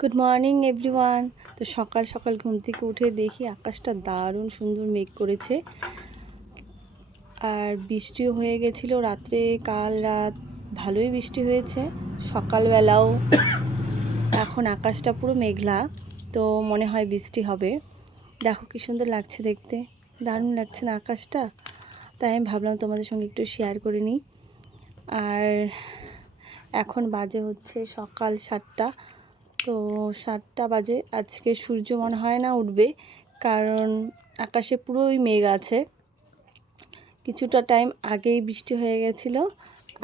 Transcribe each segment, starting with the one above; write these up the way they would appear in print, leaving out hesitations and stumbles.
Good morning everyone. তো সকাল সকাল ঘুম থেকে উঠে দেখি আকাশটা দারুণ সুন্দর মেঘ করেছে, আর বৃষ্টিও হয়ে গেছিলো রাত্রে। কাল রাত ভালোই বৃষ্টি হয়েছে, সকালবেলাও। এখন আকাশটা পুরো মেঘলা, তো মনে হয় বৃষ্টি হবে। দেখো কি সুন্দর লাগছে দেখতে, দারুণ লাগছে না আকাশটা? তাই আমি ভাবলাম তোমাদের সঙ্গে একটু শেয়ার করে নিই। আর এখন বাজে হচ্ছে সকাল 7টা। তো 7টা বাজে। আজকে সূর্য মনে হয় না উঠবে, কারণ আকাশে পুরোই মেঘ আছে। কিছুটা টাইম আগেই বৃষ্টি হয়ে গেছিলো,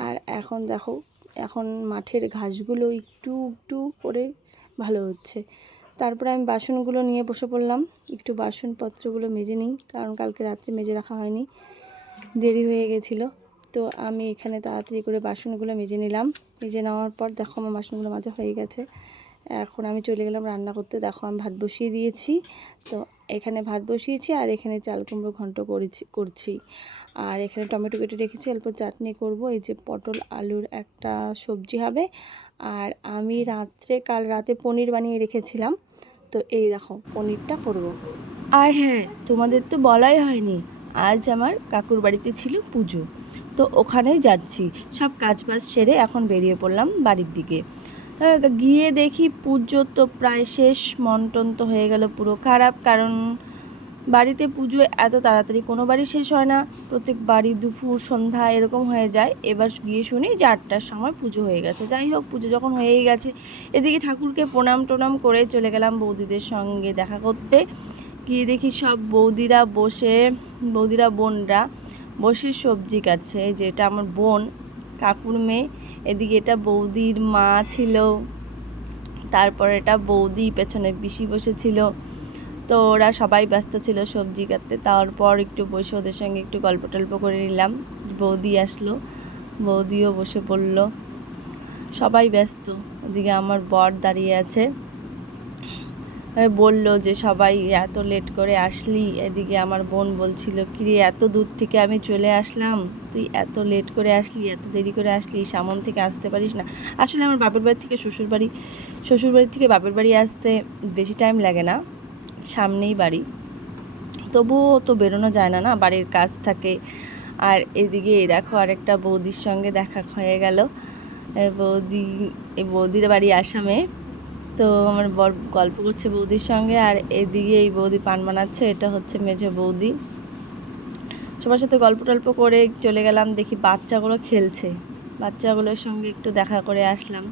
আর এখন দেখো, এখন মাঠের ঘাসগুলো একটু একটু করে ভালো হচ্ছে। তারপরে আমি বাসনগুলো নিয়ে বসে পড়লাম, একটু বাসনপত্রগুলো মেজে নিই, কারণ কালকে রাত্রে মেজে রাখা হয়নি, দেরি হয়ে গেছিলো। তো আমি এখানে তাড়াতাড়ি করে বাসনগুলো মেজে নিলাম। মেজে নেওয়ার পর দেখো আমার বাসনগুলো মাজা হয়ে গেছে। এখন আমি চলে গেলাম রান্না করতে। দেখো আমি ভাত বসিয়ে দিয়েছি। তো এখানে ভাত বসিয়েছি, আর এখানে চাল কুমড়ো ঘন্ট করছি। আর এখানে টমেটো কেটে রেখেছি, অল্প চাটনি করব। এই যে পটল আলুর একটা সবজি হবে। আর আমি কাল রাতে পনির বানিয়ে রেখেছিলাম, তো এই দেখো পনিরটা করব। আর হ্যাঁ, তোমাদের তো বলাই হয়নি, আজ আমার কাকুর বাড়িতে ছিল পুজো, তো ওখানেই যাচ্ছি। সব কাজবাজ সেরে এখন বেরিয়ে পড়লাম বাড়ির দিকে। গিয়ে দেখি পুজো তো প্রায় শেষ, মন টন তো হয়ে গেল পুরো খারাপ, কারণ বাড়িতে পুজো এত তাড়াতাড়ি কোনো বাড়ি শেষ হয় না, প্রত্যেক বাড়ি দুপুর সন্ধ্যা এরকম হয়ে যায়। এবার গিয়ে শুনি যে 8টার সময় পুজো হয়ে গেছে। যাই হোক, পুজো যখন হয়েই গেছে, এদিকে ঠাকুরকে প্রণাম টোনাম করে চলে গেলাম বৌদিদের সঙ্গে দেখা করতে। গিয়ে দেখি সব বৌদিরা বোনরা বসে সবজি কাটছে। যেটা আমার বোন, কাকুর মেয়ে, এদিকে এটা বৌদির মা ছিল, তারপর এটা বৌদি, পেছনে পিসি বসেছিল। তো ওরা সবাই ব্যস্ত ছিল সবজি কাটতে। তারপর একটু বসে ওদের সঙ্গে একটু গল্প টল্প করে নিলাম। বৌদি আসলো, বৌদিও বসে পড়লো, সবাই ব্যস্ত। ওদিকে আমার বর দাঁড়িয়ে আছে, বলল যে সবাই এত লেট করে আসলি। এদিকে আমার বোন বলছিল, কিরে এত দূর থেকে আমি চলে আসলাম, তুই এত লেট করে আসলি, এত দেরি করে আসলি, সামন থেকে আসতে পারিস না? আসলে আমার বাপের বাড়ি থেকে শ্বশুরবাড়ি থেকে বাপের বাড়ি আসতে বেশি টাইম লাগে না, সামনেই বাড়ি, তবুও তো বেরোনো যায় না, বাড়ির কাজ থাকে। আর এদিকে দেখো আরেকটা বৌদির সঙ্গে দেখা হয়ে গেল। এই বৌদির বাড়ি আসামে। তো আমার বর গল্প করছে বৌদির সঙ্গে, আর এদিকে এই বৌদি পান বানাচ্ছে, এটা হচ্ছে মেজো বৌদি। সবার সাথে গল্প টল্প করে চলে গেলাম। দেখি বাচ্চাগুলো খেলছে, বাচ্চাগুলোর সঙ্গে একটু দেখা করে আসলাম।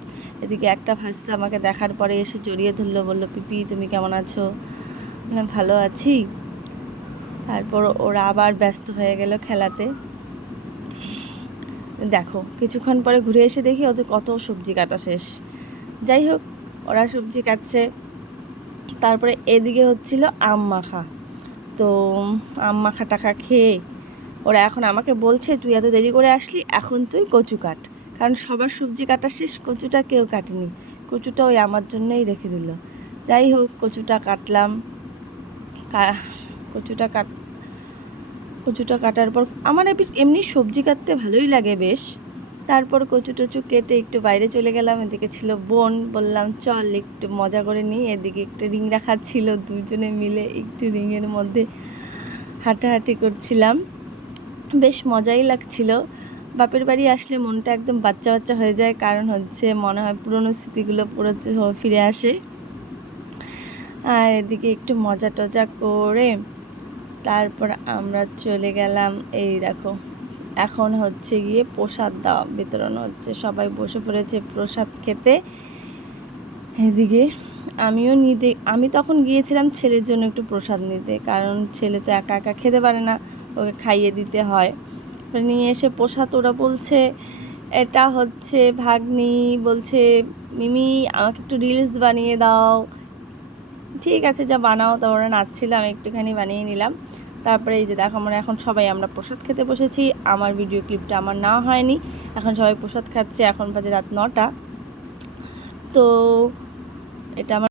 এদিকে একটা ভাস্তা আমাকে দেখার পরে এসে জড়িয়ে ধরলো, বললো, পিপি তুমি কেমন আছো? ভালো আছি। তারপর ওরা আবার ব্যস্ত হয়ে গেল খেলাতে। দেখো কিছুক্ষণ পরে ঘুরে এসে দেখি ওদের কত সবজি কাটা শেষ। যাই হোক, ওরা সবজি কাটছে। তারপরে এদিকে হচ্ছিল আম মাখা। তো আম মাখা টাখা খেয়ে ওরা এখন আমাকে বলছে, তুই এত দেরি করে আসলি, এখন তুই কচু কাট। কারণ সবার সবজি কাটা শেষ, কচুটা কেউ কাটেনি, কচুটা ওই আমার জন্যই রেখে দিল। যাই হোক, কচুটা কাটলাম। কচুটা কাটার পর আমার এমনি সবজি কাটতে ভালোই লাগে বেশ। তারপর কচু টচু কেটে একটু বাইরে চলে গেলাম। এদিকে ছিল বোন, বললাম চল একটু মজা করে নিই। এদিকে একটু রিং রাখা ছিল, দুজনে মিলে একটু রিংয়ের মধ্যে হাঁটাহাঁটি করছিলাম, বেশ মজাই লাগছিল। বাপের বাড়ি আসলে মনটা একদম বাচ্চা বাচ্চা হয়ে যায়, কারণ হচ্ছে মনে হয় পুরনো স্মৃতিগুলো পুরো ফিরে আসে। আর এদিকে একটু মজা টজা করে তারপর আমরা চলে গেলাম। এই দেখো, এখন হচ্ছে গিয়ে প্রসাদ বিতরণ হচ্ছে, সবাই বসে পড়েছে প্রসাদ খেতে। এদিকে আমি তখন গিয়েছিলাম ছেলের জন্য একটু প্রসাদ নিতে, কারণ ছেলে তো একা একা খেতে পারে না, ওকে খাইয়ে দিতে হয়। নিয়ে এসে প্রসাদ, ওরা বলছে, এটা হচ্ছে ভাগ্নি বলছে, মিমি আমাকে একটু রিলস বানিয়ে দাও। ঠিক আছে, যা বানাও। তো ওরা নাচছিল, আমি একটুখানি বানিয়ে নিলাম। তারপরে এই যে দেখো, এখন সবাই আমরা প্রসাদ খেতে বসেছি। আমার ভিডিও ক্লিপটা আমার না হয়নি, এখন সবাই প্রসাদ খাচ্ছে। এখন বাজে রাত 9টা। তো এটা আমার